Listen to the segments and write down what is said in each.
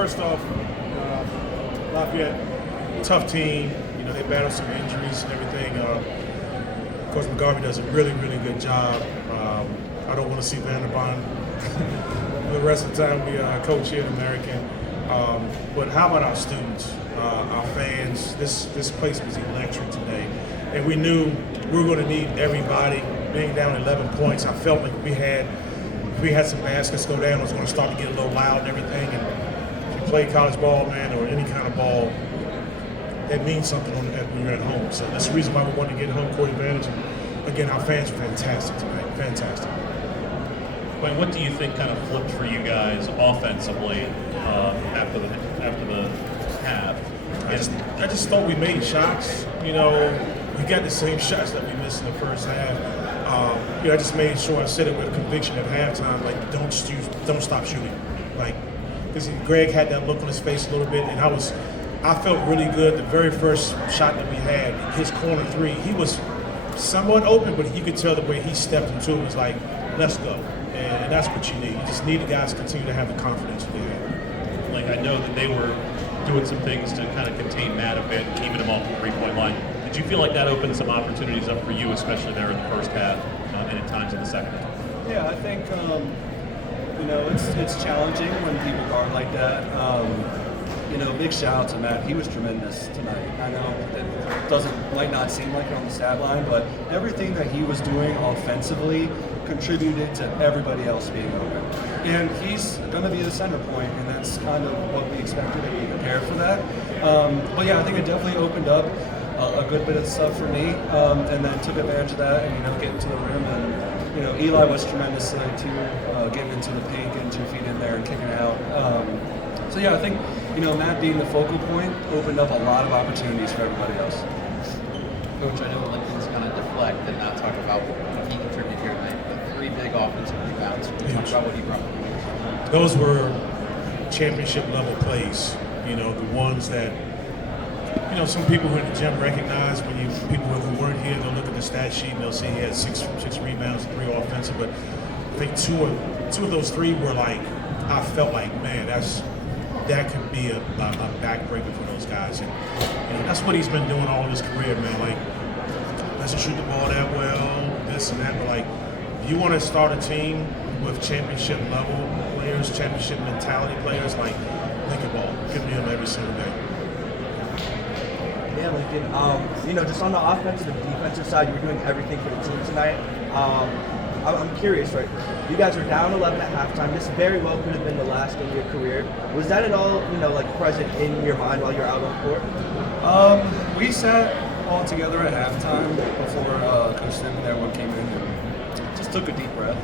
first off, Lafayette, tough team. You know, they battled some injuries and everything. Coach McGarvey does a really, really good job. I don't want to see Vanderbilt the rest of the time we coach here at American. But how about our students, our fans? This place was electric today. And we knew we were going to need everybody. Being down 11 points, I felt like if we had some baskets go down, it was going to start to get a little loud and everything. And if you play college ball, man, or any kind of ball, that means something when you're at home. So that's the reason why we wanted to get home court advantage. And again, our fans were fantastic tonight. Fantastic. Wayne, what do you think kind of flipped for you guys offensively after the half? I just thought we made shots. You know, we got the same shots that we missed in the first half. You know, I just made sure I said it with conviction at halftime. Like, don't stop shooting. Like, because Greg had that look on his face a little bit, and I felt really good. The very first shot that we had, his corner three, he was somewhat open, but you could tell the way he stepped into it was like, let's go. And that's what you need. You just need the guys to continue to have the confidence you have. Like, I know that they were doing some things to kind of contain Matt a bit, keeping him off the three-point line. Did you feel like that opened some opportunities up for you, especially there in the first half and at times in the second half? Yeah, I think you know, it's challenging when people guard like that. You know, big shout out to Matt. He was tremendous tonight. I know it might not seem like it on the stat line, but everything that he was doing offensively contributed to everybody else being open. And he's going to be the center point, and that's kind of what we expected, and we prepared for that. But yeah, I think it definitely opened up a good bit of stuff for me, and then took advantage of that, and, you know, getting to the rim. And, you know, Eli was tremendous tonight too, getting into the paint, getting 2 feet in there and kicking it out. So yeah, I think, you know, Matt being the focal point opened up a lot of opportunities for everybody else. Coach, I know Lincoln's going to deflect and not talk about what he contributed here tonight, but 3 big offensive rebounds. Can you talk about what he brought? Those were championship level plays. You know, the ones that, you know, some people who are in the gym recognize. People who weren't here, they'll look at the stat sheet and they'll see he had six rebounds, 3 offensive. But I think two of those 3 were like, I felt like, man, that could be a backbreaker for those guys. And you know, that's what he's been doing all of his career, man. Like, doesn't shoot the ball that well, this and that. But like, if you want to start a team with championship level players, championship mentality players, like Lincoln Ball, give me them every single day. Yeah, Lincoln. You know, just on the offensive and defensive side, you were doing everything for the team tonight. I'm curious, right? You guys are down 11 at halftime. This very well could have been the last game of your career. Was that at all, you know, like present in your mind while you're out on court? We sat all together at halftime before Coach Sim and everyone came in and just took a deep breath.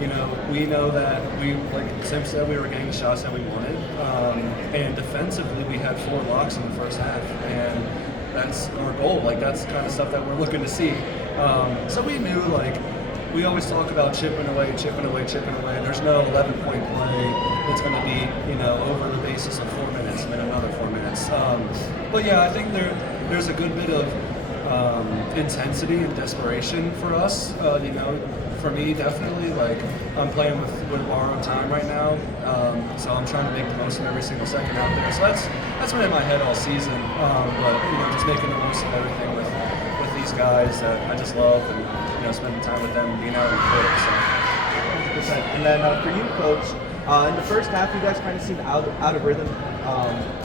You know, we know that like Sim said, we were getting the shots that we wanted. And defensively, we had 4 blocks in the first half. And that's our goal. Like, that's the kind of stuff that we're looking to see. So we knew, like, we always talk about chipping away. There's no 11-point play that's going to be, you know, over the basis of 4 minutes and then another 4 minutes. But yeah, I think there's a good bit of intensity and desperation for us. You know, for me, definitely, like, I'm playing with borrowed time right now, so I'm trying to make the most of every single second out there. So that's been in my head all season. But you know, just making the most of everything with these guys that I just love, and you know, spending time with them, being out on the court. So. 100%. And then for you, Coach, in the first half, you guys kind of seemed out of rhythm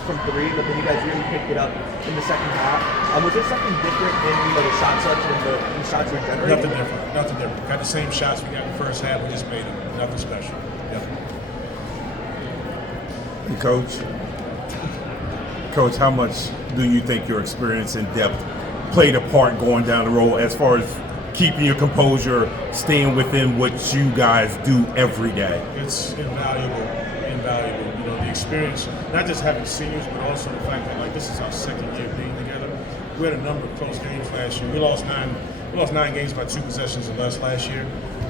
from 3, but then you guys really picked it up in the second half. Was there something different in, you know, the shot selection and the shots you're generating? Nothing different. Got the same shots we got in the first half. We just made them. Nothing special. Yep. And Coach, how much do you think your experience and depth played a part going down the road as far as keeping your composure, staying within what you guys do every day? It's invaluable. You know, the experience, not just having seniors, but also the fact that, like, this is our second year being together. We had a number of close games last year. We lost 9 games by 2 possessions or less last year,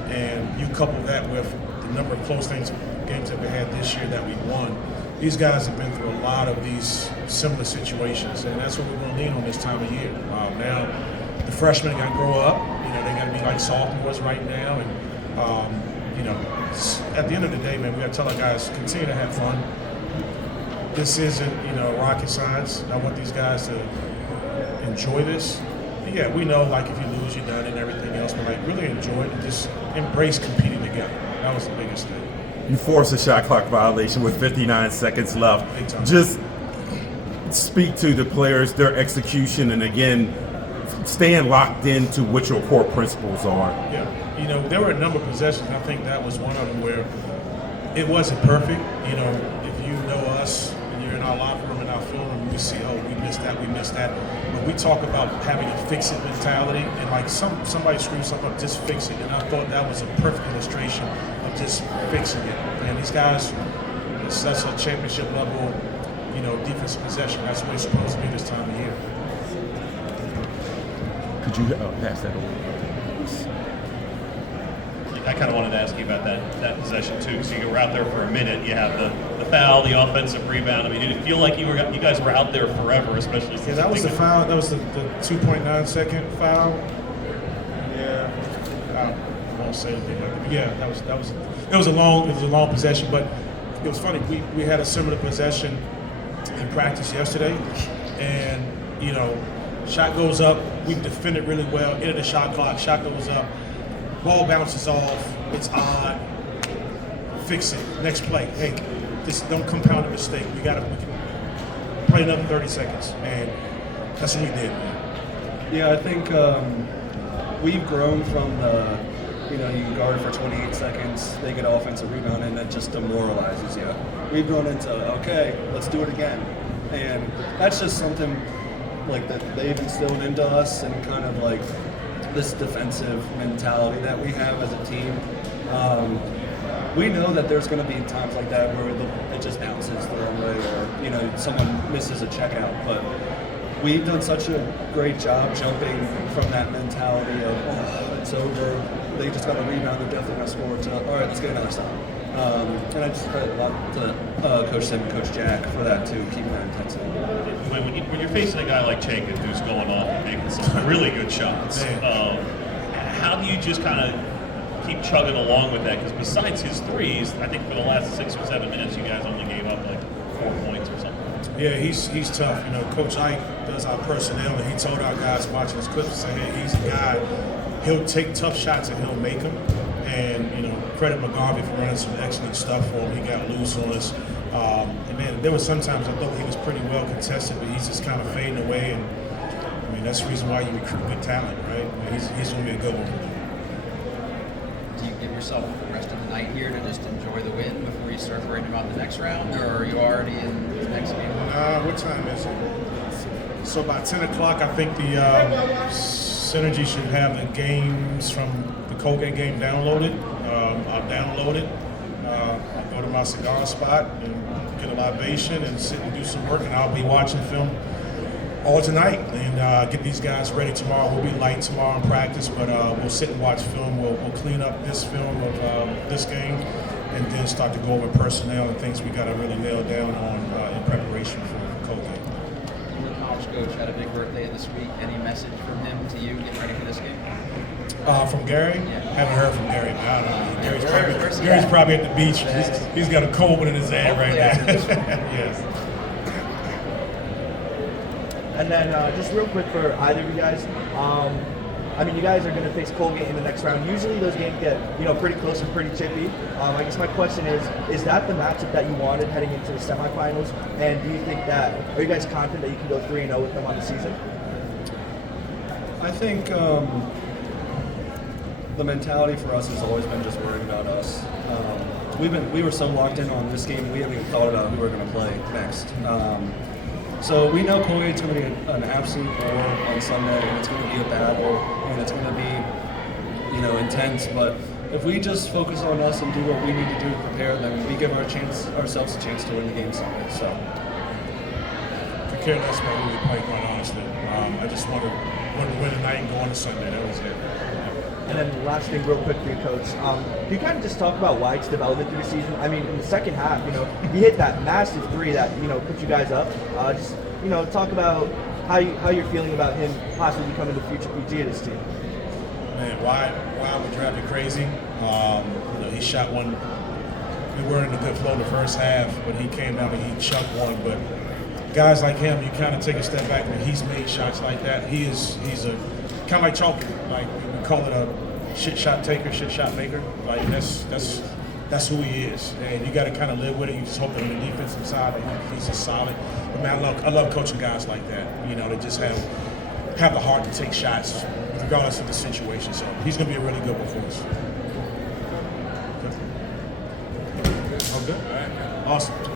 and you couple that with the number of close games that we had this year that we won. These guys have been through a lot of these similar situations, and that's what we're going to lean on this time of year. Now, the freshmen got to grow up. You know, they got to be like sophomores right now, and at the end of the day, man, we got to tell our guys, continue to have fun. This isn't, rocket science. I want these guys to enjoy this. And yeah, we know, like, if you lose, you're done and everything else, but, like, really enjoy it and just embrace competing together. That was the biggest thing. You forced a shot clock violation with 59 seconds left. Big time. Just speak to the players, their execution, and again, staying locked into what your core principles are. Yeah, there were a number of possessions. I think that was one of them where it wasn't perfect. If you know us and you're in our locker room and our film room, we see, we missed that. But we talk about having a fix-it mentality, and like somebody screwed something up, just fix it. And I thought that was a perfect illustration of just fixing it. And these guys, that's a championship level, defensive possession. That's what it's supposed to be this time of year. Could you pass that over? I kind of wanted to ask you about that possession too. So you were out there for a minute. You have the foul, the offensive rebound. I mean, did it feel like you guys were out there forever, especially? Yeah, that was the foul. That was the 2.9 second foul. Yeah, I won't say anything. But yeah, it was a long possession. But it was funny. We had a similar possession in practice yesterday, and shot goes up. We defended really well. Into the shot clock. Shot goes up. Ball bounces off. It's odd. Fix it. Next play. Hey, just don't compound a mistake. We can play another 30 seconds, and that's what we did. Yeah, I think we've grown from the, you guard for 28 seconds, they get offensive rebound, and that just demoralizes you. We've grown into, okay, let's do it again. And that's just something like that they've instilled into us, and kind of like this defensive mentality that we have as a team. We know that there's going to be times like that where it just bounces the wrong way, or someone misses a checkout. But we've done such a great job jumping from that mentality of it's over. They just got a rebound. They're definitely going to score. To all right, let's get another stop. And I just credit a lot to Coach Sim and Coach Jack for that too, keeping that intensity. When you're facing a guy like Jenkins who's going off and making some really good shots, how do you just kind of keep chugging along with that? Because besides his threes, I think for the last 6 or 7 minutes, you guys only gave up like 4 points or something. Yeah, he's tough. Coach Ike does our personnel, and he told our guys watching his clips, saying, hey, he's a guy, he'll take tough shots and he'll make them. And, credit McGarvey for running some excellent stuff for him. He got loose on us. And man, there were sometimes I thought he was pretty well contested, but he's just kind of fading away. And I mean, that's the reason why you recruit good talent, right? He's going to be a good one. Do you give yourself the rest of the night here to just enjoy the win before you start worrying about the next round, or are you already in the next game? What time is it? So by 10 o'clock, I think the Synergy should have the games from the Colgate game downloaded. I'll download it. I'll go to my cigar spot and get a libation and sit and do some work, and I'll be watching film all tonight and get these guys ready tomorrow. We'll be light tomorrow in practice, but we'll sit and watch film. We'll clean up this film of this game and then start to go over personnel and things we got to really nail down on in preparation for Colgate. The college coach had a big birthday this week. Any message from him to you getting ready for this game? From Gary? Yeah. Haven't heard from Gary. I don't know. Gary's probably at the beach. He's got a cold one in his hand right now. Yes. And then just real quick for either of you guys, you guys are going to face Colgate in the next round. Usually those games get pretty close and pretty chippy. I guess my question is that the matchup that you wanted heading into the semifinals? And do you think are you guys confident that you can go 3-0 with them on the season? I think the mentality for us has always been just worrying about us. We were so locked in on this game, we haven't even thought about who we're going to play next. So we know Colgate's going to be an absolute war on Sunday, and it's going to be a battle, and it's going to be, intense. But if we just focus on us and do what we need to do to prepare, then we give ourselves a chance to win the game Sunday. So, Could care less about who we play, quite honestly. I just want to win tonight and go on to Sunday. That was it. And then last thing real quick for you, Coach. Can you kind of just talk about White's development through the season? I mean, in the second half, he hit that massive three that, put you guys up. Just talk about how you're feeling about him possibly becoming the future PG of this team. Man, why would drive you crazy? He shot one. We weren't in a good flow the first half, but he came down and he chucked one. But guys like him, you kind of take a step back when he's made shots like that. He's a kind of like Chalky. Like we call it a shit shot taker, shit shot maker. Like that's who he is, and you got to kind of live with it. You just hope that on the defensive side that he's just solid. But man, I love coaching guys like that. That just have the heart to take shots regardless of the situation. So he's going to be a really good one for us. Okay. Awesome.